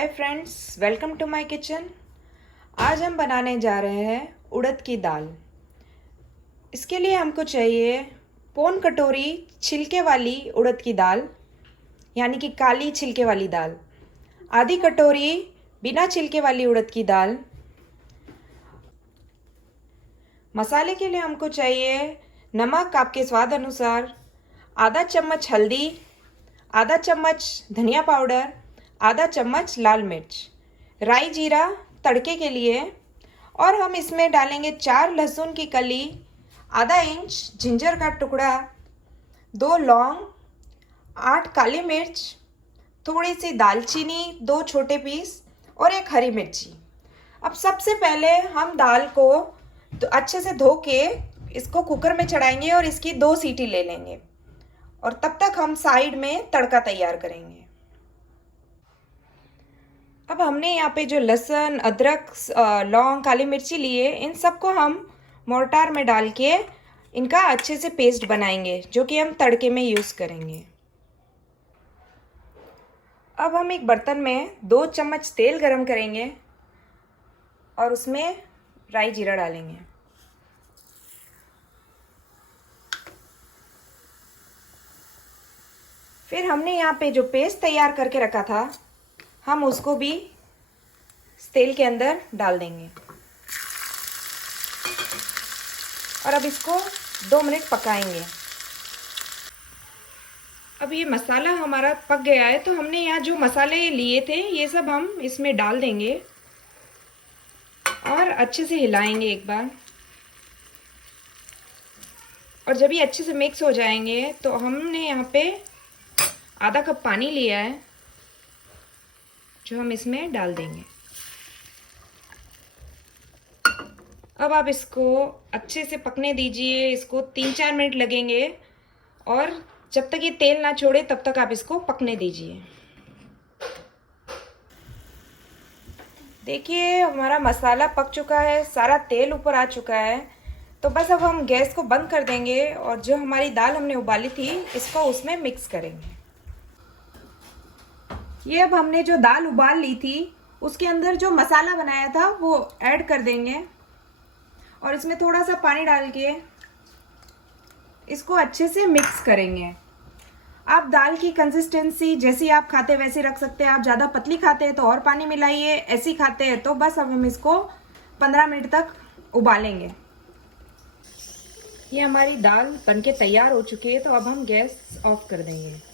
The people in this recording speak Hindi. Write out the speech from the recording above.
Hi friends, welcome to my kitchen. आज हम बनाने जा रहे हैं उड़द की दाल। इसके लिए हमको चाहिए पौन कटोरी छिलके वाली उड़द की दाल, यानी कि काली छिलके वाली दाल, आधी कटोरी बिना छिलके वाली उड़द की दाल। मसाले के लिए हमको चाहिए नमक आपके स्वाद अनुसार, आधा चम्मच हल्दी, आधा चम्मच धनिया पाउडर, आधा चम्मच लाल मिर्च, राई जीरा तड़के के लिए, और हम इसमें डालेंगे 4 लहसुन की कली, आधा इंच जिंजर का टुकड़ा, 2 लौंग, 8 काली मिर्च, थोड़ी सी दालचीनी 2 छोटे पीस और 1 हरी मिर्ची। अब सबसे पहले हम दाल को अच्छे से धो के इसको कुकर में चढ़ाएंगे और इसकी 2 सीटी ले लेंगे, और तब तक हम साइड में तड़का तैयार करेंगे। अब हमने यहाँ पे जो लहसुन, अदरक, लौंग, काली मिर्ची लिए, इन सबको हम मोर्टार में डाल के इनका अच्छे से पेस्ट बनाएंगे, जो कि हम तड़के में यूज़ करेंगे। अब हम एक बर्तन में 2 चम्मच तेल गरम करेंगे और उसमें राई जीरा डालेंगे। फिर हमने यहाँ पे जो पेस्ट तैयार करके रखा था, हम उसको भी तेल के अंदर डाल देंगे और अब इसको 2 मिनट पकाएंगे। अब ये मसाला हमारा पक गया है, तो हमने यहाँ जो मसाले लिए थे ये सब हम इसमें डाल देंगे और अच्छे से हिलाएंगे एक बार। और जब ये अच्छे से मिक्स हो जाएंगे तो हमने यहाँ पे आधा कप पानी लिया है, जो हम इसमें डाल देंगे। अब आप इसको अच्छे से पकने दीजिए। इसको 3-4 मिनट लगेंगे, और जब तक ये तेल ना छोड़े तब तक आप इसको पकने दीजिए। देखिए हमारा मसाला पक चुका है, सारा तेल ऊपर आ चुका है। तो बस अब हम गैस को बंद कर देंगे और जो हमारी दाल हमने उबाली थी इसको उसमें मिक्स करेंगे। ये अब हमने जो दाल उबाल ली थी उसके अंदर जो मसाला बनाया था वो ऐड कर देंगे, और इसमें थोड़ा सा पानी डाल के इसको अच्छे से मिक्स करेंगे। आप दाल की कंसिस्टेंसी जैसी आप खाते वैसे रख सकते हैं। आप ज़्यादा पतली खाते हैं तो और पानी मिलाइए, ऐसी खाते हैं तो बस अब हम इसको 15 मिनट तक उबालेंगे। ये हमारी दाल बनके तैयार हो चुकी है, तो अब हम गैस ऑफ कर देंगे।